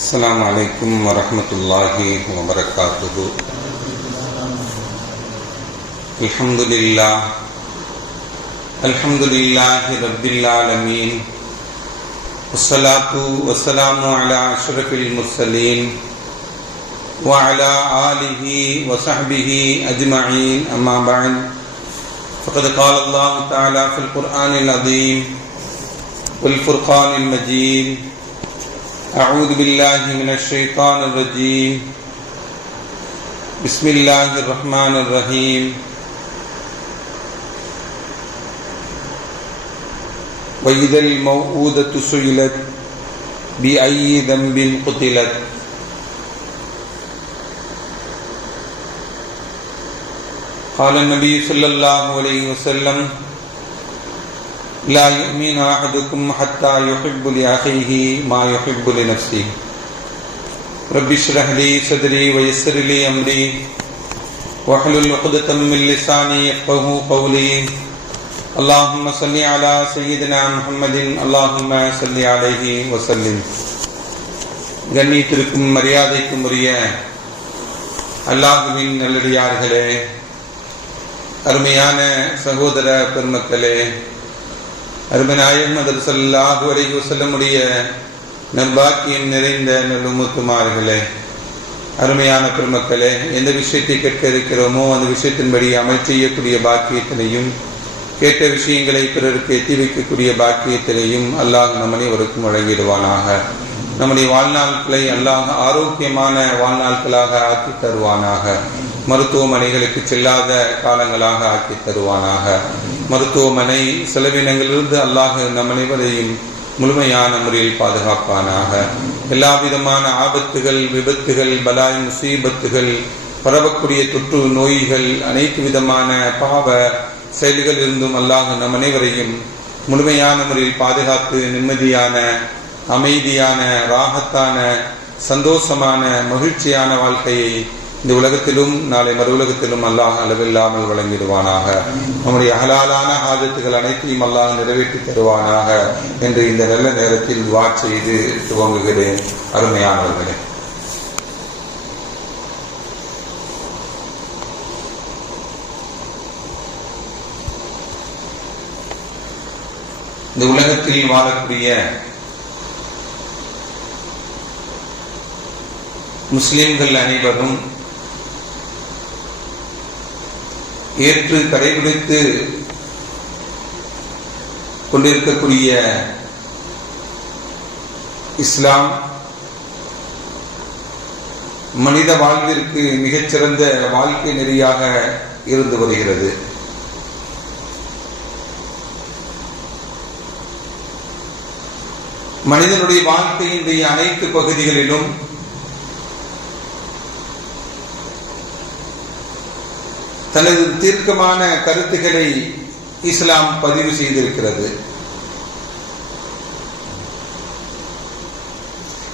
السلام عليكم ورحمة الله وبركاته. الحمد لله رب العالمين، والصلاة والسلام على أشرف المرسلين وعلى آله وصحبه أجمعين، أما بعد، فقد قال الله تعالى في القرآن العظيم والفرقان المجيد: أعوذ بالله من الشيطان الرجيم، بسم الله الرحمن الرحيم. وإذا الموءودة سئلت بأي ذنب قتلت. قال النبي صلى الله عليه وسلم: لا يؤمن أحدكم حتى يحب لأخيه ما يحب لنفسه. رب اشرح لي صدري ويسر لي أمري واحلل عقدة من لساني يفقهوا قولي. اللهم صل على سيدنا محمد، اللهم صل عليه وسلم. கண்ணியத்திற்கும் மரியாதைக்கும் உரிய அல்லாஹ்வின் நல்லடியார்களே, அருமையான சகோதர பெருமக்களே, அருமைநாயகம் ஸல்லல்லாஹு அலைஹி வஸல்லம் உடைய நற்பாக்கியம் நிறைந்த நல்லும்மத்துமார்களே, அருமையான பெருமக்களே, எந்த விஷயத்தை கேட்க இருக்கிறோமோ அந்த விஷயத்தின்படி அமல் செய்யக்கூடிய பாக்கியத்தினையும், கேட்ட விஷயங்களை பிறருக்கு எத்தி வைக்கக்கூடிய பாக்கியத்தினையும் அல்லாஹ் நம் அனைவருக்கும் வழங்கிடுவானாக. நம்முடைய வாழ்நாட்களை அல்லாஹ் ஆரோக்கியமான வாழ்நாட்களாக ஆக்கி தருவானாக. மருத்துவமனைகளுக்கு செல்லாத காலங்களாக ஆக்கி தருவானாக. மருத்துவமனை செலவினங்களிலிருந்து அல்லாஹ் நம் அனைவரையும் முழுமையான முறையில் பாதுகாப்பானாக. எல்லா விதமான ஆபத்துகள், விபத்துகள், பலாய், முசீபத்துகள், பரவக்கூடிய தொற்று நோய்கள், அனைத்து விதமான பாவ செயல்கள் இருந்தும் அல்லாஹ் நம் அனைவரையும் முழுமையான முறையில் பாதுகாத்து நிம்மதியான, அமைதியான, ராகத்தான, சந்தோஷமான, மகிழ்ச்சியான வாழ்க்கையை இந்த உலகத்திலும் நாளை மறு உலகத்திலும் அல்லாஹ் அளவில்லாமல் வழங்கிடுவானாக. நம்முடைய ஹலாலான ஹாஜத்துகள் அனைத்தையும் அல்லாஹ் நிறைவேற்றி தருவானாக என்று இந்த நல்ல நேரத்தில் துஆ செய்து துவங்குகிறேன். அருமையானவர்களே, இந்த உலகத்தில் வாழக்கூடிய முஸ்லிம்கள் அனைவரும் ஏற்று கடைபிடித்து கொண்டிருக்கக்கூடிய இஸ்லாம் மனித வாழ்விற்கு மிகச்சிறந்த வாழ்க்கை நெறியாக இருந்து வருகிறது. மனிதனுடைய வாழ்க்கையினுடைய அனைத்து பகுதிகளிலும் தனது தீர்க்கமான கருத்துக்களை இஸ்லாம் பதிவு செய்திருக்கிறது.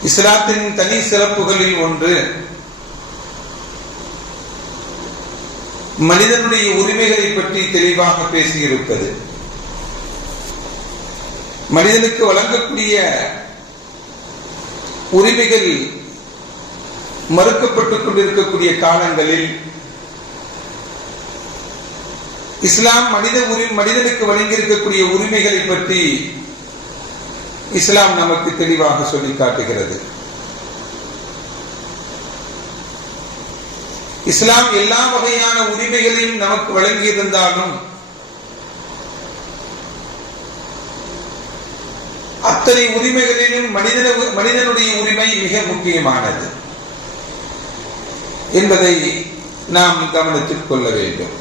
இஸ்லாத்தின் தனி சிறப்புகளில் ஒன்று மனிதனுடைய உரிமைகளை பற்றி தெளிவாக பேசியிருப்பது. மனிதனுக்கு வழங்கக்கூடிய உரிமைகள் மறுக்கப்பட்டுக் கொண்டிருக்கக்கூடிய காலங்களில் இஸ்லாம் மனிதனுக்கு வழங்கியிருக்கக்கூடிய உரிமைகளை பற்றி இஸ்லாம் நமக்கு தெளிவாக சொல்லி காட்டுகிறது. இஸ்லாம் எல்லா வகையான உரிமைகளையும் நமக்கு வழங்கியிருந்தாலும் அத்தனை உரிமைகளிலும் மனிதனுடைய உரிமை மிக முக்கியமானது என்பதை நாம் கவனத்தில் கொள்ள வேண்டும்.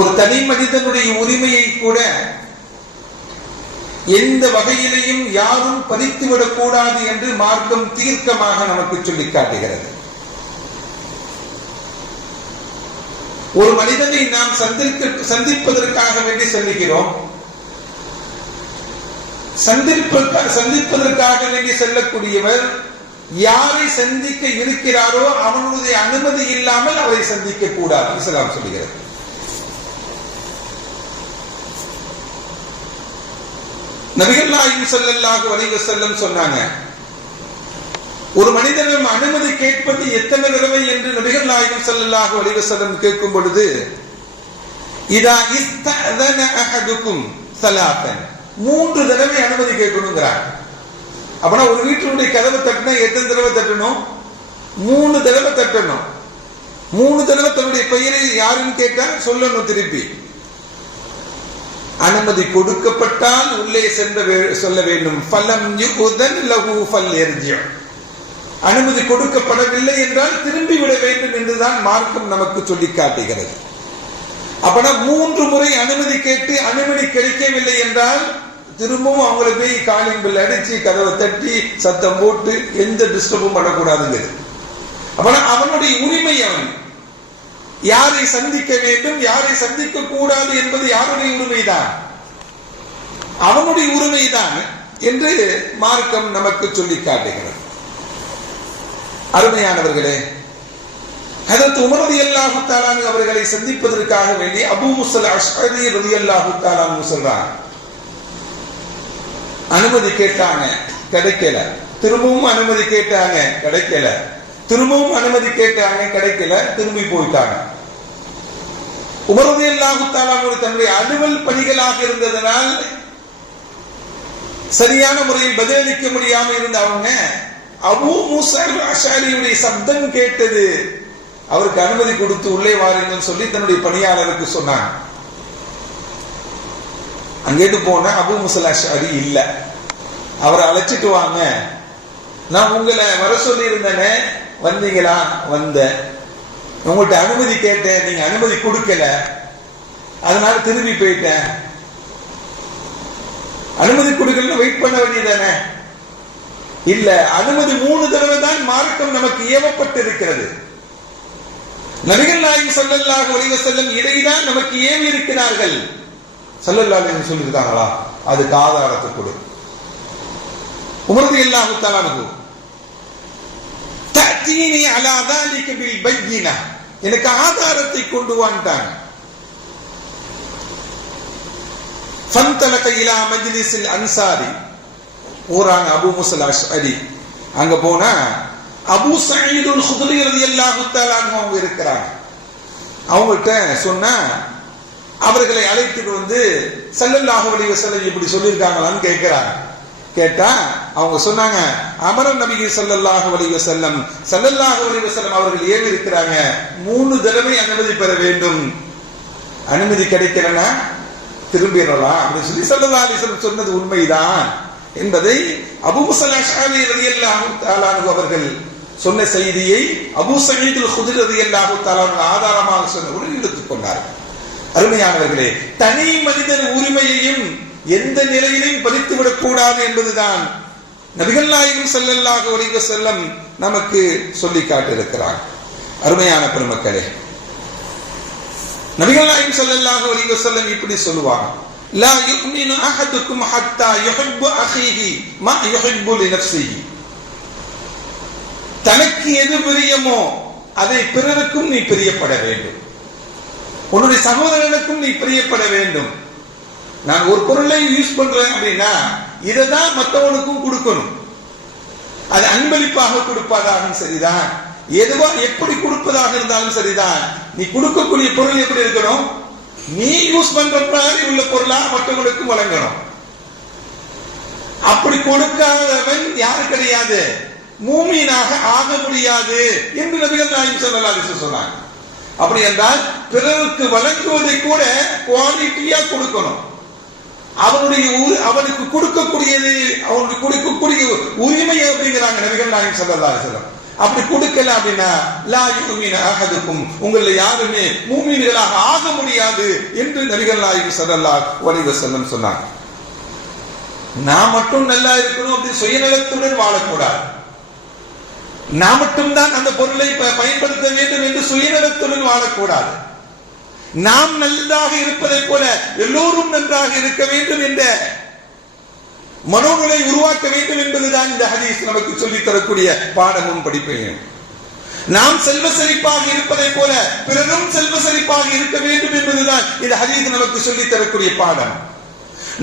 ஒரு தனி மனிதனுடைய உரிமையை கூட எந்த வகையிலையும் யாரும் பறித்துவிடக் கூடாது என்று மார்க்கம் தீர்க்கமாக நமக்கு சொல்லி காட்டுகிறது. ஒரு மனிதனை நாம் சந்திப்பதற்காக வேண்டி செல்லுகிறோம். சந்திப்பதற்காக வேண்டி செல்லக்கூடியவர் யாரை சந்திக்க இருக்கிறாரோ அவனுடைய அனுமதி இல்லாமல் அவரை சந்திக்க கூடாது இஸ்லாம் சொல்லுகிறது. நபிகள் நாயகம் ஸல்லல்லாஹு அலைஹி வஸல்லம் சொன்னாங்க, ஒரு மனிதனிடம் அனுமதி கேட்பது எத்தனை தடவை என்று நபிகள் நாயகம் ஸல்லல்லாஹு அலைஹி வஸல்லம் கேட்கும் பொழுது, இதா இஸ்தஅதன அஹதுக்கும் ஸலாத்தன், 3 தடவை அனுமதி கேட்கணுங்கிறாங்க. அப்பனா ஒரு வீட்டினுடைய கதவை தட்டினா எத்தனை தடவை தட்டணும்? 3 தடவை தட்டணும். 3 தடவை தன்னுடைய பெயரை யாருன்னு கேட்டா சொல்லணும். திருப்பி அனுமதி கொடுக்கப்பட்டால் உள்ளே சொல்ல வேண்டும். ஃபலம் யுதன் லஹு ஃபல்யர்ஜி, அனுமதி கொடுக்கப்படவில்லை என்றால் திரும்பி விட வேண்டும் என்றுதான் மார்க்கம் நமக்கு சொல்லி காட்டுகிறது. அப்பனா 3 முறை அனுமதி கேட்டு அனுமதி கிடைக்கவில்லை என்றால் திரும்பவும் அவங்களை போய் காலிங் பெல் அடிச்சு கதவை தட்டி சத்தம் போட்டு எந்த டிஸ்டர்பும் பண்ணக்கூடாதுங்கிறது. அப்பனா அவனுடைய உரிமை, அவன் யாரை சந்திக்க வேண்டும் யாரை சந்திக்க கூடாது என்பது யாருடைய உரிமைதான்? அவனுடைய உரிமைதான் என்று மார்க்கம் நமக்கு சொல்லி காட்டுகிறது. அருமையானவர்களே, ஹஜ்ரத் உமர் ரலியல்லாஹு தஆலா அவர்களை சந்திப்பதற்காக வேண்டி அபூ மூஸா அஷ்அரி ரலியல்லாஹு தஆலா சொல்றாங்க, அனுமதி கேட்டாங்க, கிடைக்கல. திரும்பவும் அனுமதி கேட்டாங்க, கிடைக்கல. திரும்பவும் அனுமதி கேட்டாங்க, கிடைக்கல. திரும்பி போயிட்டாங்க. உமர் ரலியல்லாஹு தஆலா தன்னுடைய அலுவல் பணிகளாக இருந்ததனால் சரியான முறையில் பதிலளிக்க முடியாமல் இருந்த அவங்க அபூ மூஸா அஷ்அரியுடைய சப்தம் கேட்டது, அவருக்கு அனுமதி கொடுத்து உள்ளே வாருங்கள் சொல்லி தன்னுடைய பணியாளருக்கு சொன்னாங்க. அங்கேட்டு போன அபூ மூஸா அஷ்அரி இல்ல. அவரை அழைச்சிட்டு வாங்க, நான் உங்களை வர சொல்லி இருந்தேனே, வந்தீங்களா? வந்த. உங்கள்கிட்ட அனுமதி கேட்டேன், நீங்க அனுமதி கொடுக்கல, அதனால திரும்பி போயிட்டேன். அனுமதி கொடுக்கல, வெயிட் பண்ண வேண்டியதானே? இல்ல, அனுமதி 3 தடவை தான் மார்க்கம் நமக்கு ஏவப்பட்டு இருக்கிறது. நபிகள் நாயகம் ஸல்லல்லாஹு அலைஹி வஸல்லம் இதைதான் நமக்கு ஏவி இருக்கிறார்கள். ஸல்லல்லாஹு அலைஹி வஸல்லம் சொல்லிருக்காங்களா? அதுக்கு ஆதாரத்தை கொடு. உமர் ரலியல்லாஹு தஆலா அன்ஹு தஅதீனி அலா ذلك بالبينة, எனக்கு ஆதாரத்தை கொண்டு வாண்டாங்க. ஃபந்தலக இலா மஜ்லிஸில் அன்சாரி, ஊராங்க அபூ மூஸா அஷ்அரி. அங்க போனா அபூ சயீத் அல் குத்ரி ரலியல்லாஹு தஆலா அவங்க இருக்கிறாங்க. அவங்கள்ட்ட சொன்னா அவர்களை அழைத்துட்டு வந்து ஸல்லல்லாஹு அலைஹி வஸல்லம் இப்படி சொல்லியிருக்காங்களான்னு கேட்கிறாங்க. கேட்டா அவங்க சொன்னாங்க, அமரன் நபி ஸல்லல்லாஹு அலைஹி வஸல்லம் அவர்கள் ஏவி இருக்கிறாங்க 3 தடவை அனுமதி பெற வேண்டும், அனுமதி கிடைக்கலன்னா திரும்பிடலாம் அப்படின்னு சொல்லி ஸல்லல்லாஹு அலைஹி வஸல்லம் சொன்னது உண்மைதான் என்பதை அபூ மூஸா அஷ்அரி ரலியல்லாஹு தஆலா அவர்கள் சொன்ன செய்தியை அபூ சயீத் அல் குத்ரி ரலியல்லாஹு தஆலா ஆதாரமாக சொன்னவுடன் எடுத்துக் கொண்டார்கள். அருமையானவர்களே, தனி மனிதன் உரிமையையும் எந்த நிலையிலும் பறித்துவிடக் கூடாது என்பதுதான் நபிகள் நாயகம் ஸல்லல்லாஹு அலைஹி வஸல்லம் நமக்கு சொல்லி காட்டியிருக்கிறார். அருமையான பெருமக்களே, நபிகள் நாயகம் ஸல்லல்லாஹு அலைஹி வஸல்லம் இப்படி சொல்லுவாங்க, லா யுமினு அஹதுக்கும் ஹத்தா யுஹிப்பு அஹீஹி மா யுஹிப்பு லினஃப்ஸிஹி, தனக்கு எது பிரியமோ அதை பிறருக்கும் நீ பிரியப்பட வேண்டும், உன்னுடைய சகோதரனுக்கும் நீ பிரியப்பட வேண்டும். நான் ஒரு பொருளை யூஸ் பண்றேன் அப்படின்னா இதைதான் மற்றவனுக்கும் கொடுக்கணும். அது அன்பளிப்பாக கொடுப்பதாகவும் சரிதான், எதுவா எப்படி கொடுப்பதாக இருந்தாலும் சரிதான், நீ கொடுக்கக்கூடிய பொருள் எப்படி இருக்கணும்? நீ யூஸ் பண்ற மாதிரி உள்ள பொருளா மற்றவங்களுக்கும் வழங்கணும். அப்படி கொடுக்காதவன் யாரு கிடையாது, மூமீனாக ஆக முடியாது என்று நபிகள் நாயகம் ஸல்லல்லாஹு அலைஹி வஸல்லம் சொன்னாங்க. அப்படி என்றால் பிறருக்கு வழங்குவதை கூட குவாலிட்டியா கொடுக்கணும். அவனுக்கு கொடுக்கக்கூடியது அவனுக்கு கொடுக்கக்கூடிய உரிமை அப்படிங்கிறாங்க நபிகள் நாயகம் ஸல்லல்லாஹு அலைஹி வஸல்லம். அப்படி கொடுக்கல அப்படின்னா லா யுமினு அஹதுக்கும், உங்களை யாருமே மூமின்களாக ஆக முடியாது என்று நபிகள் நாயகம் ஸல்லல்லாஹு அலைஹி வஸல்லம் சொன்னாங்க. நான் மட்டும் நல்லா இருக்கணும் அப்படி சுயநலத்துடன் வாழக்கூடாது, நான் மட்டும்தான் அந்த பொருளை பயன்படுத்த வேண்டும் என்று சுயநலத்துடன் வாழக்கூடாது, நாம் நன்றாக இருப்பதை போல எல்லோரும் நன்றாக இருக்க வேண்டும் என்ற மனோநிலை உருவாக்க வேண்டும் என்பதுதான் இந்த ஹதீஸ் நமக்கு சொல்லித் தரக்கூடிய பாடமும் படிப்பையும். நாம் செல்வ செழிப்பாக இருப்பதை போல பிறரும் செல்வ செழிப்பாக இருக்க வேண்டும் என்பதுதான் இந்த ஹதீஸ் நமக்கு சொல்லித் தரக்கூடிய பாடம்.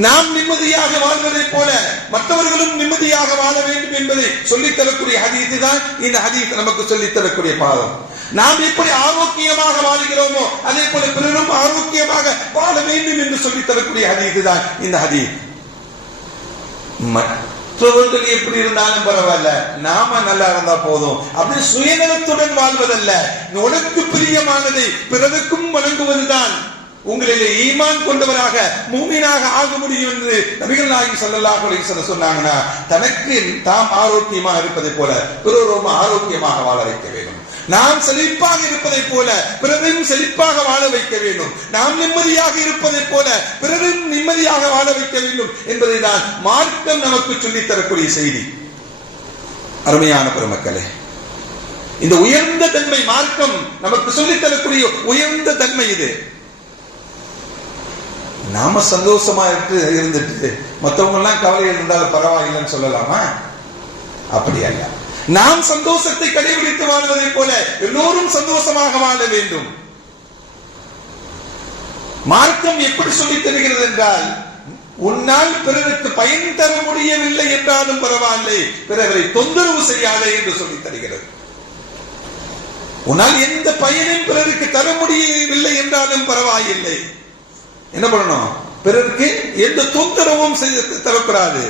நாம் நிம்மதியாக வாழ்வதை போல மற்றவர்களும் நிம்மதியாக வாழ வேண்டும் என்பதை சொல்லித் தரக்கூடிய ஹதீஸ் தான் இந்த ஹதீஸ் நமக்கு சொல்லித் தரக்கூடிய பாடம். நாம் எப்படி ஆரோக்கியமாக வாழ்கிறோமோ அதே போல பிறரும் ஆரோக்கியமாக வாழ வேண்டும் என்று சொல்லித் தரக்கூடிய ஹதீஸ் தான் இந்த ஹதீஸ். மற்றவர்கள் எப்படி இருந்தாலும் பரவாயில்ல, நாம நல்லா இருந்தா போதும் அப்படி சுயநலத்துடன் வாழ்வதல்ல, உனக்கு பிரியமானதை பிறருக்கும் வழங்குவதுதான் உங்களிலே ஈமான் கொண்டவராக மூமினாக ஆக முடியும் என்று நபிகள் நாயகம் ஸல்லல்லாஹு அலைஹி வஸல்லம் சொன்னாங்கன்னா, தனக்கு தாம் ஆரோக்கியமா இருப்பதை போல பிறரும் ஆரோக்கியமாக வாழ வைக்க வேண்டும். நாம் செழிப்பாக இருப்பதை போல பிறரையும் செழிப்பாக வாழ வைக்க வேண்டும். நாம் நிம்மதியாக இருப்பதை போல பிறரும் நிம்மதியாக வாழ வைக்க வேண்டும் என்பதை தான் மார்க்கம் நமக்கு சொல்லித் தரக்கூடிய செய்தி. அருமையான பெருமக்களே, இந்த உயர்ந்த தன்மை மார்க்கம் நமக்கு சொல்லித் தரக்கூடிய உயர்ந்த தன்மை இது. நாம சந்தோஷமா இருந்துட்டு மற்றவங்க எல்லாம் கவலை இருந்தாலும் பரவாயில்லைன்னு சொல்லலாமா? அப்படி அல்ல. நாம் சந்தோஷத்தை கடைபிடித்து வாழ்வதை போல எல்லோரும் சந்தோஷமாக வாழ வேண்டும். மார்க்கம் எப்படி சொல்லித் தருகிறது என்றால், உன்னால் பிறருக்கு பயன் தர முடியவில்லை என்றாலும் பரவாயில்லை, பிறரை தொந்தரவு செய்யாதே என்று சொல்லித் தருகிறது. உன்னால் எந்த பயனும் பிறருக்கு தர முடியவில்லை என்றாலும் பரவாயில்லை, என்ன பண்ணணும்? பிறருக்கு எந்த தொந்தரவும் தரக்கூடாது.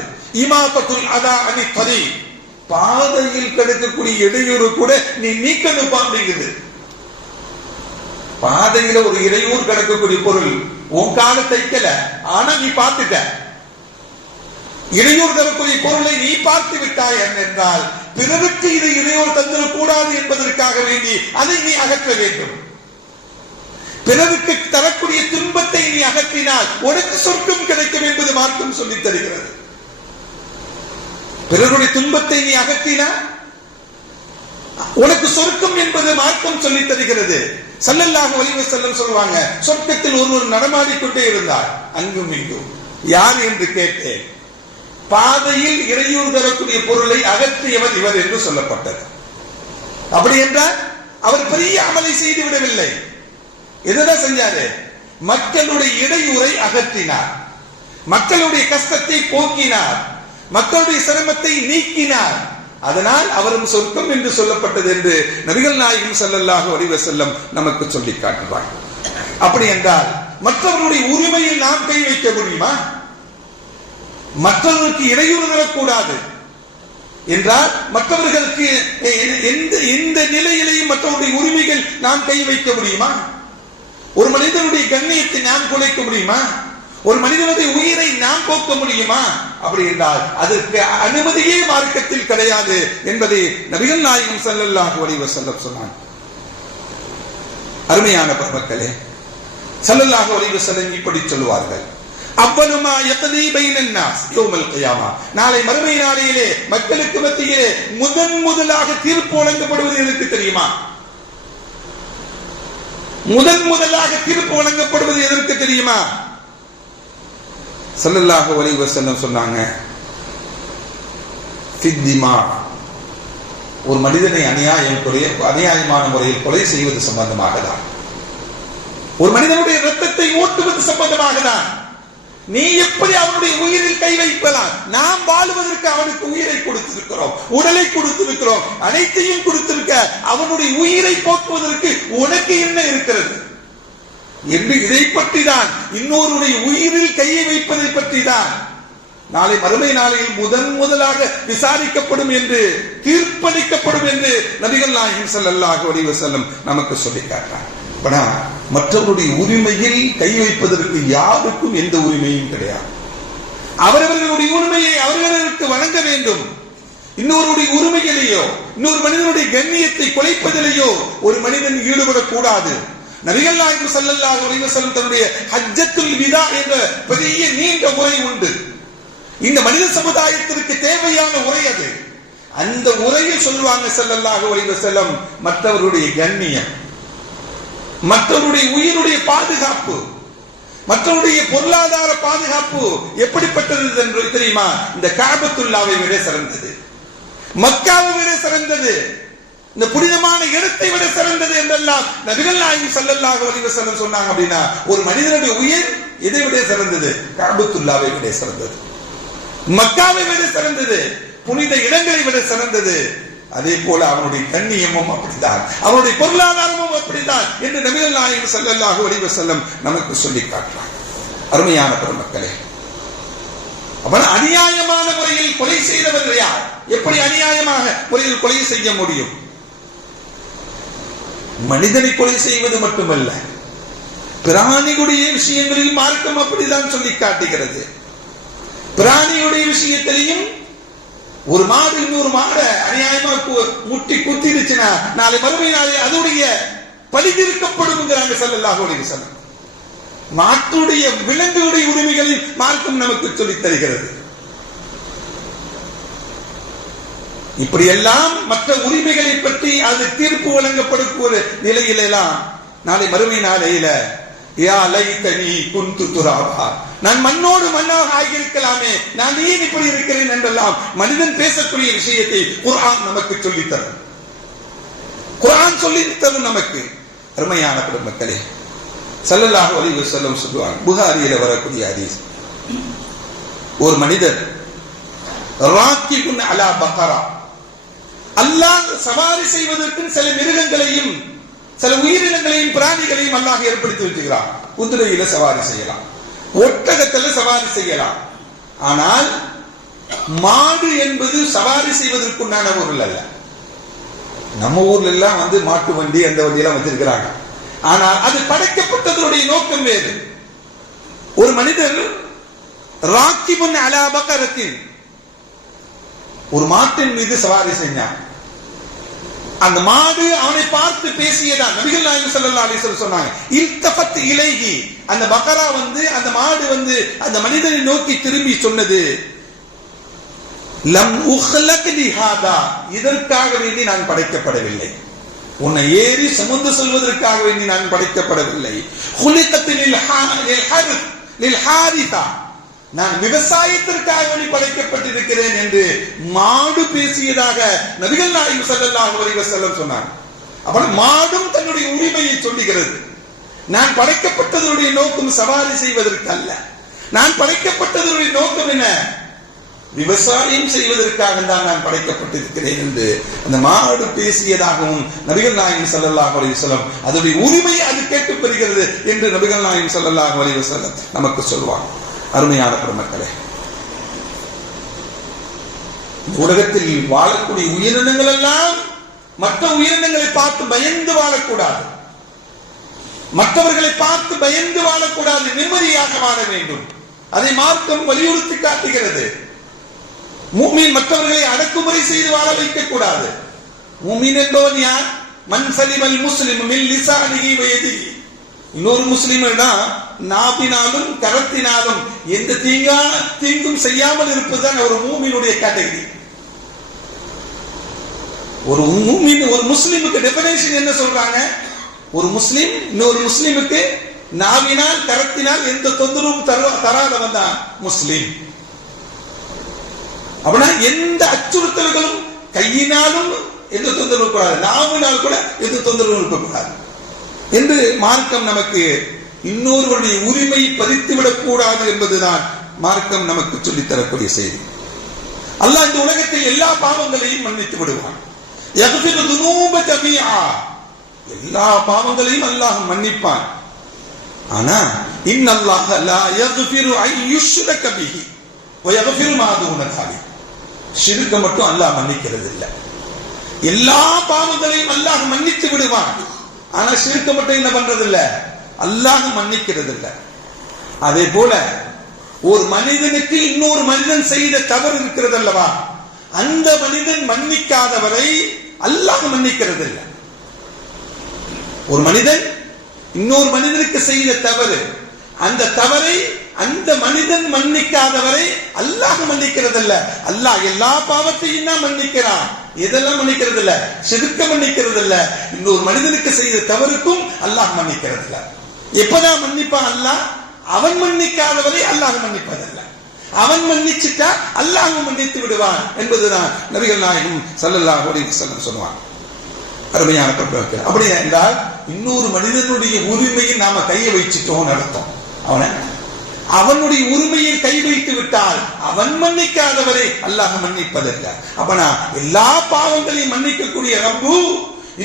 இமாபத்துல் அதா அனி தரீக், பாதையில் கிடைக்கக்கூடிய இடையூறு கூட நீ நீக்கணும் அப்படிங்குது. பாதையில ஒரு இடையூறு கிடக்கக்கூடிய பொருள் உன் கால தைக்கல, ஆனா நீ பார்த்துட்ட. இடையூறு தரக்கூடிய பொருளை நீ பார்த்து விட்டாய் என்றால் பிறருக்கு இது இடையூறு தந்துடக்கூடாது என்பதற்காக வேண்டி அதை நீ அகற்ற வேண்டும். பிறருக்கு தரக்கூடிய துன்பத்தை நீ அகற்றினால் உனக்கு சொர்க்கம் கிடைக்கும் என்பது மார்க்கம் சொல்லித் தருகிறது. பிறருடைய துன்பத்தை நீ அகற்றினால் உனக்கு சொர்க்கம் என்பது மார்க்கம் சொல்லித் தருகிறது. ஸல்லல்லாஹு அலைஹி வஸல்லம் சொல்வாங்க, சொர்க்கத்தில் ஒருவர் நடமாடிக்கொண்டே இருந்தார் அங்கும் இங்கும். யார் என்று கேட்டேன். பாதையில் இடையூறு தரக்கூடிய பொருளை அகற்றியவர் இவர் என்று சொல்லப்பட்டது. அப்படி என்றால் அவர் பெரிய அமலை செய்து விடவில்லை. எதுதான் செஞ்சாரு? மக்களுடைய இடையூறை அகற்றினார், மக்களுடைய கஷ்டத்தை போக்கினார், மக்களுடைய சிரமத்தை நீக்கினார். அதனால் அவரும் சொர்க்கம் என்று சொல்லப்பட்டது என்று நபிகள் நாயகம் ஸல்லல்லாஹு அலைஹி வஸல்லம் நமக்கு சொல்லி காட்டுவார். அப்படி என்றால் மற்றவருடைய உரிமையில் நாம் கை வைக்க முடியுமா? மற்றவர்களுக்கு இடையூறு தரக்கூடாது என்றால் மற்றவர்களுக்கு எந்த நிலையிலேயும் மற்றவருடைய உரிமைகள் நாம் கை வைக்க முடியுமா? ஒரு மனிதனுடைய கண்ணியத்தை நாம் குலைக்க முடியுமா? ஒரு மனிதனுடைய உயிரை நாம் போக்க முடியுமா? அப்படி என்றால் அதற்கு அனுமதியே மார்க்கத்தில் கிடையாது என்பதை நபிகள் நாயகம் ஸல்லல்லாஹு அலைஹி வஸல்லம் சொன்னார். அருமையான பெருமக்களே, ஸல்லல்லாஹு அலைஹி வஸல்லம் இப்படி சொல்வார்கள், அவ்வளமா யக்தி பைனன் நாஸ் யௌமல் கியாமா, நாளை மறுமை நாளையிலே மக்களுக்கு மத்தியிலே முதலாக தீர்ப்பு வழங்கப்படுவது எதற்கு தெரியுமா? முதலாக தீர்ப்பு வழங்கப்படுவது எதற்கு தெரியுமா? ஸல்லல்லாஹு அலைஹி வஸல்லம் சொன்னாங்க, ஃபித்திமா, ஒரு மனிதனை அநியாயமான முறையில் கொலை செய்வது சம்பந்தமாக தான், ஒரு மனிதனுடைய ரத்தத்தை ஓட்டுவது சம்பந்தமாக தான். நீ எப்படி அவனுடைய உயிரில் கை வைக்கலாம்? நாம் வாழுவதற்கு அவனுக்கு உயிரை கொடுத்திருக்கிறோம், உடலை கொடுத்திருக்கிறோம், அனைத்தையும் கொடுத்திருக்க அவனுடைய உயிரை போக்குவதற்கு உனக்கு என்ன இருக்கிறது என்று இதை பற்றி தான், இன்னொருடைய உயிரில் கையை வைப்பதை பற்றி தான் நாளை மறுமை நாளையில் முதலாக விசாரிக்கப்படும் என்று, தீர்ப்பளிக்கப்படும் என்று நபிகள் நாயகம் ஸல்லல்லாஹு அலைஹி வஸல்லம் நமக்கு சொல்லி காட்டுறார். மற்றவருடைய உரிமையில் கை வைப்பதற்கு யாருக்கும் எந்த உரிமையும் கிடையாது. அவரவர்களுடைய உரிமையை அவர்களுக்கு வழங்க வேண்டும். இன்னொருடைய உரிமையிலேயோ இன்னொரு மனிதனுடைய கண்ணியத்தை குலைப்பதிலேயோ ஒரு மனிதன் ஈடுபடக்கூடாது. நபிகள் நாயகம் ஸல்லல்லாஹு அலைஹி வஸல்லம் தன்னுடைய ஹஜ்ஜத்துல் விதா என்ற பெரிய நீண்ட உரை உண்டு. இந்த மனித சமுதாயத்திற்கு தேவையான உரை அது. அந்த உரையில் சொல்லுவாங்க ஸல்லல்லாஹு அலைஹி வஸல்லம், மற்றவருடைய கண்ணியம், மற்றவருடைய உயிருடைய பாதுகாப்பு, மற்றவருடைய பொருளாதார பாதுகாப்பு எப்படிப்பட்டது என்று தெரியுமா? இந்த கஅபத்துல்லாவை விட சிறந்தது, மக்காவை விட சிறந்தது, இந்த புனிதமான இடத்தை விட சிறந்தது என்றெல்லாம் நபிகள் நாயகம் ஸல்லல்லாஹு அலைஹி வஸல்லம் சொன்னாங்க. அப்படின்னா ஒரு மனிதனுடைய உயிர் எதை விட சிறந்தது? கஅபத்துல்லாவை விட சிறந்தது, மக்காவை விட சிறந்தது, புனித இடங்களை விட சிறந்தது. அதே போல அவனுடைய கண்ணியமும் அப்படித்தான், அவனுடைய பொருளாதாரமும் அப்படித்தான் என்று நபிகள் நாயகம் ஸல்லல்லாஹு அலைஹி வஸல்லம் நமக்கு சொல்லி காட்டுறார். அருமையான பெருமக்களே, அவன் அநியாயமான முறையில் கொலை செய்தவர் யார்? எப்படி அநியாயமாக முறையில் கொலை செய்ய முடியும்? மனிதனை கொலை செய்வது மட்டுமல்ல, பிராணிகளுடைய விஷயங்களில் மார்க்கம் அப்படித்தான் சொல்லி காட்டுகிறது. பிராணியுடைய விஷயத்திலையும் ஒரு மாடு இன்னொரு மாட அநியாயமா முட்டி குத்திருச்சுன்னா நாளை மறுமை நாளை அதோடைய பழி தீர்க்கப்படும் ஸல்லல்லாஹு அலைஹி வஸல்லம். மாட்டுடைய விலங்குடைய உரிமைகளில் மார்க்கம் நமக்கு சொல்லித் தருகிறது. இப்படியெல்லாம் மற்ற உரிமைகளை பற்றி அது தீர்ப்பு வழங்கப்படும் நிலையிலெல்லாம் நாளை மறுமை நாளையில யா லைதனி குன்து துராபா, நான் மண்ணோடு மண்ணாக ஆகியிருக்கலாமே, நான் ஏன் இப்படி இருக்கிறேன் என்றெல்லாம் மனிதன் பேசக்கூடிய விஷயத்தை குர்ஆன் நமக்கு சொல்லித் தரும். குர்ஆன் சொல்லித் தரும் நமக்கு. அருமையான பெருமக்களே, ஸல்லல்லாஹு அலைஹி வஸல்லம் சொல்லுவாங்க, புகாரியில வரக்கூடிய ஹதீஸ், ஒரு மனிதர் ராக்கிபுன் அலா பக்கரா, அல்லாஹ் சவாரி செய்வதற்கு சில மிருகங்களையும் சில உயிரினங்களையும் பிராணிகளையும் அல்லாஹ் ஏற்படுத்தி வச்சுக்கிறான். குதிரையில சவாரி செய்யலாம், ஒட்டகத்துல சவாரி செய்யலாம். ஆனால் மாடு என்பது சவாரி செய்வதற்குண்டான பொருள் அல்ல. நம்ம ஊர்ல எல்லாம் மாட்டு வண்டி அந்த வண்டியெல்லாம் வச்சிருக்கிறாங்க. ஆனால் அது படைக்கப்பட்டதனுடைய நோக்கம் வேறு. ஒரு மனிதர் ராக்கிபுன் அலா பக்கரத்தின், ஒரு மாட்டின் மீது சவாரி செஞ்சான். அந்த மாடு அவனை பார்த்து பேசியதான். நபிகள் நாயகம் ஸல்லல்லாஹு அலைஹி வஸல்லம் சொன்னாங்க, இல்தஃபத் இலைஹி, அந்த பக்கரா அந்த மாடு அந்த மனிதனை நோக்கி திரும்பி சொன்னது, லம் உக்லக் லிஹாதா, இதற்காக வேண்டி நான் படைக்கப்படவில்லை, உன்னை ஏறி சுமந்து செல்வதற்காக வேண்டி நான் படைக்கப்படவில்லை. குலிகத் லில் ஹாரிதா, நான் விவசாயத்திற்காக வேண்டி படைக்கப்பட்டிருக்கிறேன் என்று மாடு பேசியதாக நபிகள் நாயகம் ஸல்லல்லாஹு அலைஹி வஸல்லம் சொன்னார். அப்ப மாடும் தன்னுடைய உரிமையை சொல்லுகிறது. நான் படைக்கப்பட்டதனுடைய நோக்கம் சவாரி செய்வதற்கு அல்ல, நான் படைக்கப்பட்டதனுடைய நோக்கம் என்ன? விவசாயம் செய்வதற்காக தான் நான் படைக்கப்பட்டிருக்கிறேன் என்று அந்த மாடு பேசியதாகவும் நபிகள் நாயகம் ஸல்லல்லாஹு அலைஹி வஸல்லம் அதனுடைய உரிமையை அது கேட்டு பெறுகிறது என்று நபிகள் நாயகம் ஸல்லல்லாஹு அலைஹி வஸல்லம் நமக்கு சொல்வார். அருமையான பெருமக்களே, உலகத்தில் வாழக்கூடிய உயிரினங்கள் எல்லாம் மற்ற உயிரினங்களை பார்த்து பயந்து வாழக்கூடாது, மற்றவர்களை பார்த்து பயந்து வாழக்கூடாது, நிம்மதியாக வாழ வேண்டும். அதை மார்க்கம் வலியுறுத்தி காட்டுகிறது. முஃமின் மற்றவர்களை அடக்குமுறை செய்து வாழ வைக்க கூடாது. முஃமின் என்பவன் யார்? மன் சலிமல் முஸ்லிம் மின் லிசானிஹி வ யதிஹி, இன்னொரு முஸ்லிம்னா நாவினாலும் கரத்தினாலும் எந்த தீங்கும் செய்யாமல் இருப்பதுதான் ஒரு மூமினுடைய கேட்டகரி. ஒரு முஸ்லிமுக்கு டெபினேஷன் என்ன சொல்றாங்க? ஒரு முஸ்லிம் இன்னொரு முஸ்லிமுக்கு நாவினால் கரத்தினால் எந்த தொந்தரவும் தராதவன் தான் முஸ்லிம். அப்படின்னா எந்த அச்சுறுத்தல்களும் கையினாலும் எந்த தொந்தரவு கூடாது, நாவினால் கூட எந்த தொந்தரவும் இருக்கக்கூடாது என்று மார்க்கம் நமக்கு இன்னொருவருடைய உரிமையை பறித்துவிடக் கூடாது என்பதுதான் மார்க்கம் நமக்கு சொல்லித் தரக்கூடிய செய்தி. அல்லாஹ் இந்த உலகத்தில் எல்லா பாவங்களையும் மன்னித்து விடுவான். யக்ஃபிரு துனூப ஜமீஆ, எல்லா பாவங்களையும் அல்லாஹ் மன்னிப்பான். ஆனா இன்னல்லாஹ லா யக்ஃபிரு அன் யுஷ்ரக பிஹி வ யக்ஃபிரு மா தூன தாலிக், ஷிர்க மட்டும் அல்லாஹ் மன்னிக்கிறது இல்லை. எல்லா பாவங்களையும் அல்லாஹ் மன்னித்து விடுவான். ஆனா ஷிர்க மட்டும் என்ன பண்றது இல்ல, அல்லாஹ் மன்னிக்கிறது இல்ல. அதே போல ஒரு மனிதனுக்கு இன்னொரு மனிதன் செய்த தவறு இருக்கிறது அல்லவா, அந்த மனிதன் மன்னிக்காதவரை அல்லாஹ் மன்னிக்கிறது இல்ல. ஒரு மனிதன் இன்னொரு மனிதனுக்கு செய்த தவறு, அந்த தவறை அந்த மனிதன் மன்னிக்காதவரை அல்லாஹ் மன்னிக்கிறது இல்ல. அல்லாஹ் எல்லா பாவத்தையும் தான் மன்னிக்கிறான், எதெல்லாம் மன்னிக்கிறது இல்ல, ஷிர்க மன்னிக்கிறது இல்ல. இன்னொரு மனிதனுக்கு செய்த தவறுக்கும் அல்லாஹ் மன்னிக்கிறது இல்ல. எப்பதான் மன்னிப்பான் அல்லாஹ்? அவன் மன்னிக்காதவரை அல்லாஹ் மன்னிப்பதல்ல, அவன் மன்னிச்சுட்டா அல்லாஹ் மன்னித்து விடுவான் என்பதுதான் நபிகள் நாயகம் ஸல்லல்லாஹு அலைஹி வஸல்லம் சொல்லுவாங்க. அருமையான கருத்து. அப்படி என்றால் இன்னொரு மனிதனுடைய உரிமையை நாம கையை வச்சுட்டோம் அர்த்தம். அவனை அவனுடைய உரிமையை கை வைத்து விட்டால் அவன் மன்னிக்காதவரை அல்லாஹ் மன்னிப்பதல்ல. அப்பனா எல்லா பாவங்களையும் மன்னிக்கக்கூடிய ரப்பு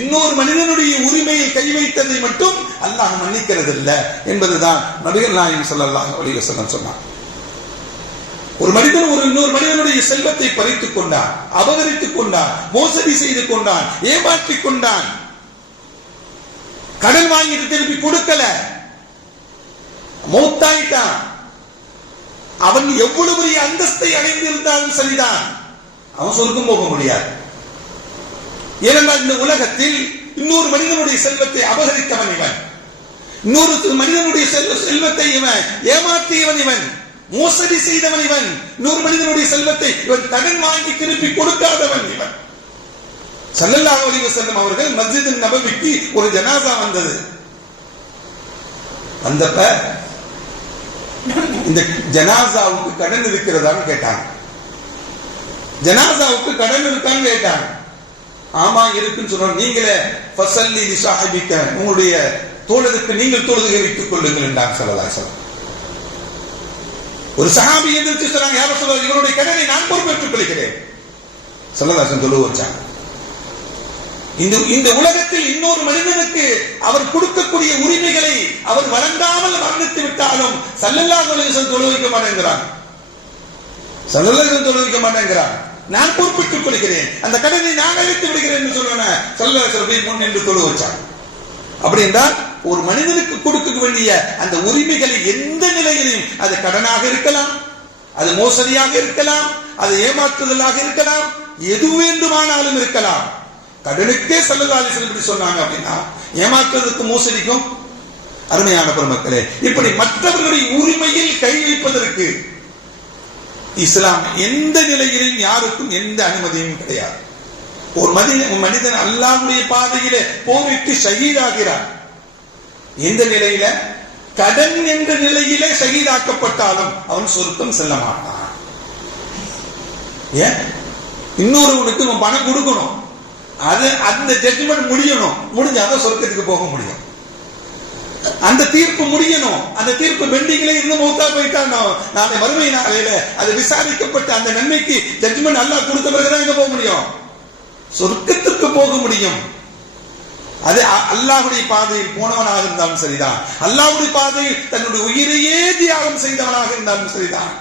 இன்னொரு மனிதனுடைய உரிமையை கை வைத்ததை மட்டும் அல்லாஹ் மன்னிக்கிறது இல்லை என்பதுதான் நபிகள் நாயகம் ஸல்லல்லாஹு அலைஹி வஸல்லம் சொன்னார். ஒரு மனிதன் இன்னொரு மனிதனுடைய செல்வத்தை பறித்துக் கொண்டான், அபகரித்துக் கொண்டான், மோசடி செய்து கொண்டான், ஏமாற்றிக் கொண்டான், கடன் வாங்கிட்டு திருப்பி கொடுக்கல, மௌத்தாயிட்டான். அவன் எவ்வளவு பெரிய அந்தஸ்தை அடைந்திருந்தாலும் சரிதான், அவன் சொர்க்கம் போக முடியாது. ஏனென்றால் இந்த உலகத்தில் இன்னொரு மனிதனுடைய செல்வத்தை அபகரித்தவன் இவன், இன்னொரு மனிதனுடைய செல்வத்தை இவன் ஏமாற்றியவன், இவன் மோசடி செய்தவன், இவன் இன்னொரு மனிதனுடைய செல்வத்தை இவன் கடன் வாங்கி திருப்பி கொடுக்காதவன் இவன். ஸல்லல்லாஹு அலைஹி வஸல்லம் அவர்கள் மஸ்ஜித் நபவிக்கு ஒரு ஜனாசா வந்தது. வந்தப்ப இந்த ஜனாசாவுக்கு கடன் இருக்கிறதான்னு கேட்டாங்க. ஜனாசாவுக்கு கடன் இருக்கான்னு கேட்டாங்க. ஆமா இருக்குன்னு சொன்ன நீங்களே ஃபஸல்லி லிஸாஹிபிக, உங்களுடைய தோழருக்கு நீங்கள் தொழுகை வைத்துக் கொள்ளுங்கள் என்றாங்க ஸல்லல்லாஹு அலைஹி வஸல்லம். ஒரு சஹாபி எந்திரிச்சு சொன்னாங்க, யா ரசூலல்லாஹ் இவருடைய கடனை நான் பொறுப்பேற்றுக் கொள்கிறேன். ஸல்லல்லாஹு அலைஹி வஸல்லம் தொழுக வச்சாங்க. இந்த உலகத்தில் இன்னொரு மனிதனுக்கு அவர் கொடுக்கக்கூடிய உரிமைகளை அவர் வழங்காமல் மரணித்து விட்டாலும் ஸல்லல்லாஹு அலைஹி வஸல்லம் தொழுக வைக்க மாட்டேங்கிறார். ஸல்லல்லாஹு அலைஹி வஸல்லம் தொழுக வைக்க மாட்டேங்கிறார். நான் பொறுப்பேற்றுக் கொள்கிறேன், அந்த கடனை நான் அழைத்து விடுகிறேன் என்று சொல்றேன். ஸல்லல்லாஹு அலைஹி வஸல்லம் முன் நின்று தொழுக வச்சாங்க. அப்படி என்றால் ஒரு மனிதனுக்கு கொடுக்க வேண்டிய அந்த உரிமைகளை எந்த நிலையிலும், அது கடனாக இருக்கலாம், அது மோசடியாக இருக்கலாம், அது ஏமாற்றுதலாக இருக்கலாம், எது வேண்டுமானாலும் இருக்கலாம். கடனுக்கே ஸல்லல்லாஹு அலைஹி வஸல்லம் இப்படி சொன்னாங்க அப்படின்னா ஏமாற்றுவதற்கு மோசடிக்கும் அருமையான பெருமக்களே, இப்படி மற்றவர்களுடைய உரிமையில் கை வைப்பதற்கு இஸ்லாம் எந்த நிலையிலும் யாருக்கும் எந்த அனுமதியும் கிடையாது. ஒரு மனிதன் அல்லாஹ்வுடைய பாதையிலே போரிட்டு ஷஹீதாகிறார். எந்த நிலையில? கடன் என்ற நிலையிலே ஷஹீதாக்கப்பட்டாலும் அவன் சொர்க்கம் செல்ல மாட்டான். ஏன்? இன்னொருவனுக்கு பணம் கொடுக்கணும், அது அந்த ஜட்ஜ்மெண்ட் முடியணும், முடிஞ்சாதான் சொர்க்கத்துக்கு போக முடியும். அந்த தீர்ப்பு முடியணும். அந்த தீர்ப்பு பெண்டிங்ல இருந்து மௌத்தா போயிட்டான், நாளை மறுமை நாளையில அது விசாரிக்கப்பட்டு அந்த நன்மைக்கு ஜட்ஜ்மெண்ட் அல்லாஹ் கொடுத்த பிறகுதான் எங்க போக முடியும்? சொர்க்கத்திற்கு போக முடியும். அது அல்லாஹ்வுடைய பாதையில் போனவனாக இருந்தாலும் சரிதான், அல்லாஹ்வுடைய பாதையில் தன்னுடைய உயிரையே தியாகம் செய்தவனாக இருந்தாலும் சரிதான்.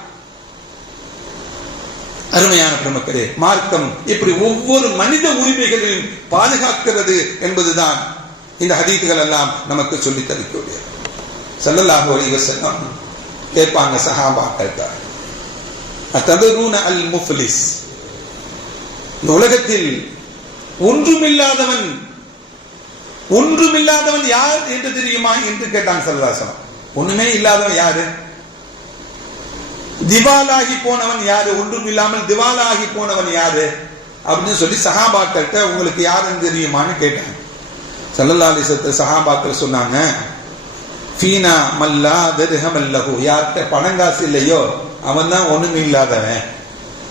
அருமையான பெருமக்களே, மார்க்கம் இப்படி ஒவ்வொரு மனித உரிமைகளையும் பாதுகாக்கிறது என்பதுதான் இந்த ஹதீஸ்கள் எல்லாம் நமக்கு சொல்லி தரக்கூடியது. ஸல்லல்லாஹு அலைஹி வஸல்லம் கேட்பாங்க சஹாபாக்கள், அத்ததரூன அல் முஃப்லிஸ், இந்த உலகத்தில் ஒன்றுமில்லாதவன் யார் என்று தெரியுமா என்று கேட்டாங்க ஸல்லல்லாஹு அலைஹி வஸல்லம். ஒண்ணுமே இல்லாதவன் யாரு? திவாலாகி போனவன் யாரு? ஒன்றும் இல்லாமல் திவாலாகி போனவன் யாரு அப்படின்னு சொல்லி சஹாபாக்கள்கிட்ட உங்களுக்கு யாருன்னு தெரியுமான்னு கேட்டாங்க. ஸல்லல்லாஹு அலைஹி வஸல்லம் சஹாபாக்கள் சொன்னாங்க, ஃபீனா மல்லா திர்ஹம் லஹு, யார்கிட்ட பணங்காசு இல்லையோ அவன் தான் ஒண்ணும் இல்லாதவன்,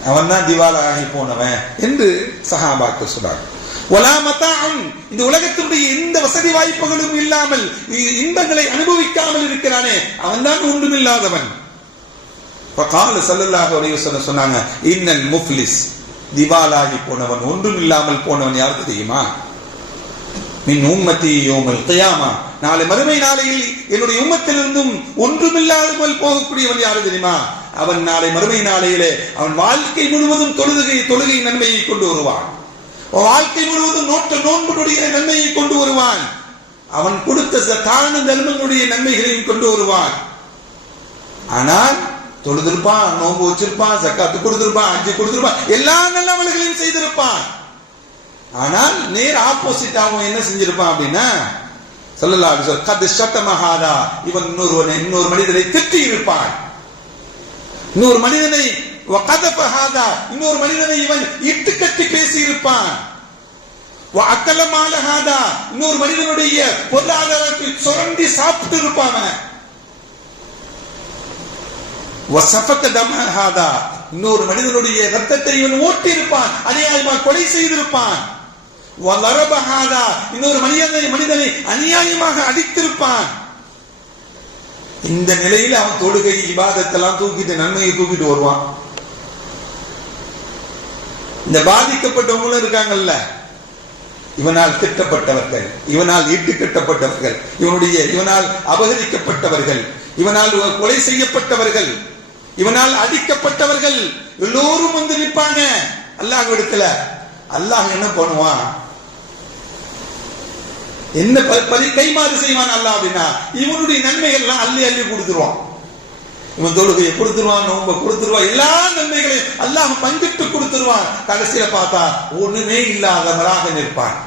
அவன் தான் திவாலாகி போனவன் என்று சஹாபாக்கள் சொன்னாங்க. வலா மதாஉன், இந்த உலகத்தினுடைய எந்த வசதி வாய்ப்புகளும் இல்லாமல் இன்பங்களை அனுபவிக்காமல் இருக்கிறானே அவன் தான் ஒன்றுமில்லாதவன். ஃபகால ஸல்லல்லாஹு அலைஹி வஸல்லம் சொன்னாங்க, இன்னல் முஃப்லிஸ், திவாலாகி போனவன், ஒன்றும் இல்லாமல் போனவன் யார் தெரியுமா? மின் உம்மத்தி யௌமல் கியாமா, நாளை மறுமை நாளையில் என்னுடைய உம்மத்திலிருந்தும் ஒன்றுமில்லாமல் போகக்கூடியவன் யாரு தெரியுமா? அவன் நாளை மறுமை நாளையிலே அவன் வாழ்க்கை முழுவதும் தொழுகை நன்மையை கொண்டு வருவான், வாழ்க்கை முழுவதும் நோன்புடைய நன்மையை கொண்டு வருவான், அவன் கொடுத்த தான தர்மங்களுடைய நன்மைகளையும் கொண்டு வருவான். ஆனால் தொழுதிருப்பான், நோன்பு வச்சிருப்பான், ஜக்காத்து கொடுத்திருப்பான், ஹஜ் கொடுத்திருப்பான், எல்லா நல்ல அமல்களையும் செய்திருப்பான். ஆனால் நேர் ஆப்போசிட் அவன் என்ன செஞ்சிருப்பான் அப்படின்னா, ஸல்லல்லாஹு அலைஹி வஸல்லம் கத் ஷதமஹாதா, இவன் இன்னொரு மனிதனை திட்டி இருப்பான், இன்னொரு மனிதனை வகதபஹாதா, இன்னொரு மனிதனை இவன் இட்டு கட்டி பேசி இருப்பான், வஅக்கலமாலஹாதா, இன்னொரு மனிதனுடைய பொருளாதாரத்தை சுரண்டி சாப்பிட்டு இருப்பான், வஸஃபக தமஹாதா, இன்னொரு மனிதனுடைய ரத்தத்தை இவன் ஓட்டி இருப்பான், அநியாயமாக கொலை செய்திருப்பான், வலரபஹாதா, இன்னொரு மனிதனை அநியாயமாக அடித்திருப்பான், இந்த நிலையில் அவன் தொழுகை இபாதத்தெல்லாம் தூக்கிட்டு நன்மையை தூக்கிட்டு வருவான். இந்த பாதிக்கப்பட்டவங்களும் இருக்காங்கல்ல, இவனால் திட்டப்பட்டவர்கள், இவனால் ஈட்டு கட்டப்பட்டவர்கள், இவனால் அபகரிக்கப்பட்டவர்கள், இவனால் கொலை செய்யப்பட்டவர்கள், இவனால் அடிக்கப்பட்டவர்கள் எல்லோரும் வந்து நிற்பாங்க அல்லாஹ் இடத்துல. அல்லாஹ் என்ன பண்ணுவான்? என்ன கைமாறு செய்வான் அல்லாஹ் அப்படின்னா, இவனுடைய நன்மைகள் எல்லாம் அள்ளி அள்ளி கொடுத்துருவான். இவன் தொழுகையை கொடுத்துருவான், நோன்பை கொடுத்துருவான், எல்லா நன்மைகளையும் அல்லாஹ் பங்கிட்டு கொடுத்துருவான். கடைசியில பார்த்தா ஒண்ணுமே இல்லாதவராக நிற்பான்.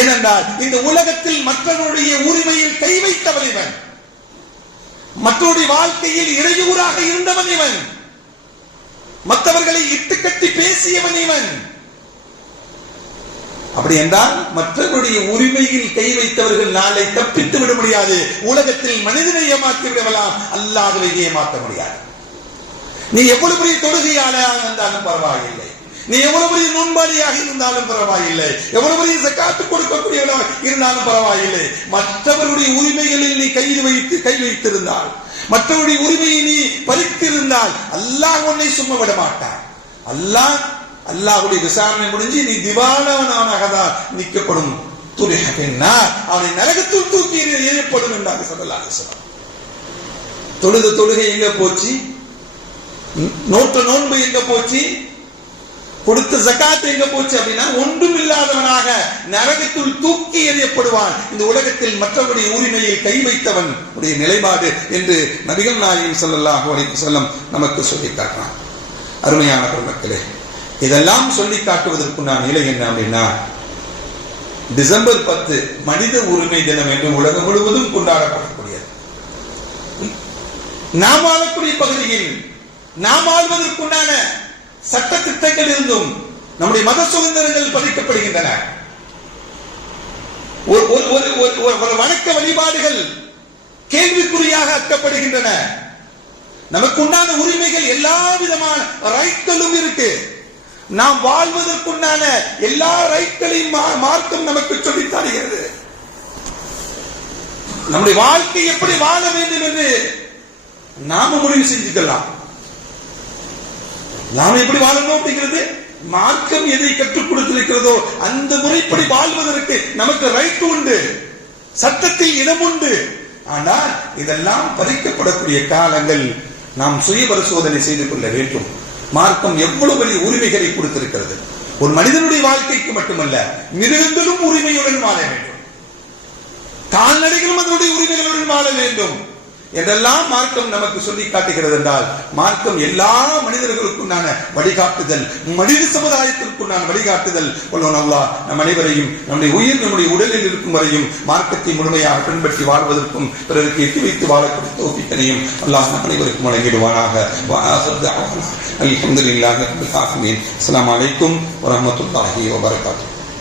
ஏனென்றால் இந்த உலகத்தில் மற்றவருடைய உரிமையில் கை வைத்தவன் இவன், மற்றவருடைய வாழ்க்கையில் இடையூறாக இருந்தவன் இவன், மற்றவர்களை இட்டுக்கட்டி பேசியவன் இவன். அப்படி என்றால் மற்றவருடைய உரிமையில் கை வைத்தவர்கள் நாளை தப்பித்து விட முடியாது. உலகத்தில் மனிதனை ஏமாற்றி விடலாம், அல்லாஹ்வை ஏமாற்ற முடியாது. நீ எவ்வளவு பெரிய தொழுகையாளராக இருந்தாலும் பரவாயில்லை, நீ எவ்வளவு பெரிய நோன்பாளியாக இருந்தாலும் பரவாயில்லை, எவ்வளவு பெரிய ஜகாத்து கொடுக்கக்கூடியவனாக இருந்தாலும் பரவாயில்லை, மற்றவருடைய உரிமைகளில் நீ கை வைத்திருந்தால், மற்றவருடைய உரிமையை நீ பறித்திருந்தால் அல்லாஹ் உன்னை சும்மா விட மாட்டான். அல்லாஹ்வுடைய விசாரணை முடிஞ்சு நீ திவாலானவனாக தான் நிற்கப்படும். அவனை நரகத்தில் தூக்கி எறியப்படும் என்றாங்க ஸல்லல்லாஹு அலைஹி வஸல்லம். தொழுகை எங்க போச்சு? நோன்பு எங்க போச்சு? கொடுத்த ஜகாத் எங்க போச்சு? அப்படின்னா ஒன்றும் இல்லாதவனாக நரகத்தில் தூக்கி எறியப்படுவான். இந்த உலகத்தில் மற்றவருடைய உரிமையை கை வைத்தவன் உடைய நிலைப்பாடு என்று நபிகள் நாயகம் ஸல்லல்லாஹு அலைஹி வஸல்லம் நமக்கு சொல்லி காட்டுறான். அருமையான பெருமக்களே, இதெல்லாம் சொல்லி காட்டுவதற்குண்டான நிலை என்ன அப்படின்னா, டிசம்பர் 10 மனித உரிமை தினம் என்று உலகம் முழுவதும் கொண்டாடப்படக்கூடியது. நாம் ஆளக்கூடிய பகுதியில் நாம் ஆள்வதற்குண்டான சட்ட திட்டங்கள் இருந்தும் நம்முடைய மத சுதந்திரங்கள் பறிக்கப்படுகின்றன. ஒரு வணக்க வழிபாடுகள் கேள்விக்குறியாக ஆக்கப்படுகின்றன. நமக்கு உண்டான உரிமைகள் எல்லா விதமான ரைட்களும் இருக்கு. நாம் வாழ்வதற்குண்டான எல்லா ரைட்களையும் மார்க்கம் நமக்கு சொல்லித் தருகிறது. நம்முடைய வாழ்க்கை எப்படி வாழ வேண்டும் என்று நாம முடிவு செஞ்சுக்கலாம். நாம எப்படி வாழணும் அப்படிங்கிறது மார்க்கம் எதை கற்றுக் கொடுத்திருக்கிறதோ அந்த முறைப்படி வாழ்வதற்கு நமக்கு ரைட் உண்டு, சட்டத்தில் இடம் உண்டு. ஆனால் இதெல்லாம் பறிக்கப்படக்கூடிய காலங்கள் நாம் சுய பரிசோதனை செய்து கொள்ள வேண்டும். மார்க்கம் எவ்வளவு பெரிய உரிமைகளை கொடுத்திருக்கிறது. ஒரு மனிதனுடைய வாழ்க்கைக்கு மட்டுமல்ல, மிருகங்களும் உரிமையுடன் வாழ வேண்டும், கால்நடைகளும் அதனுடைய உரிமைகளுடன் வாழ வேண்டும் என்றெல்லாம் மார்க்கம் நமக்கு சொல்லி காட்டுகிறது. என்றால் மார்க்கம் எல்லா மனிதர்களுக்குண்டான வழிகாட்டுதல், மனித சமுதாயத்திற்குண்டான வழிகாட்டுதல். அல்லாஹ் நம் அனைவரையும் நம்முடைய உயிர் நம்முடைய உடலில் இருக்கும் வரையும் மார்க்கத்தை முழுமையாக பின்பற்றி வாழ்வதற்கும் பிறருக்கு எட்டி வைத்து வாழக்கூடிய தௌஃபீக்கையும் அல்லாஹ் நம் அனைவருக்கும் வழங்கிடுவானாக. அல்ஹம்துலில்லாஹி ரப்பில் ஆலமீன். அஸ்ஸலாமு அலைக்கும் வரஹ்மத்துல்லாஹி வபரகாத்துஹு.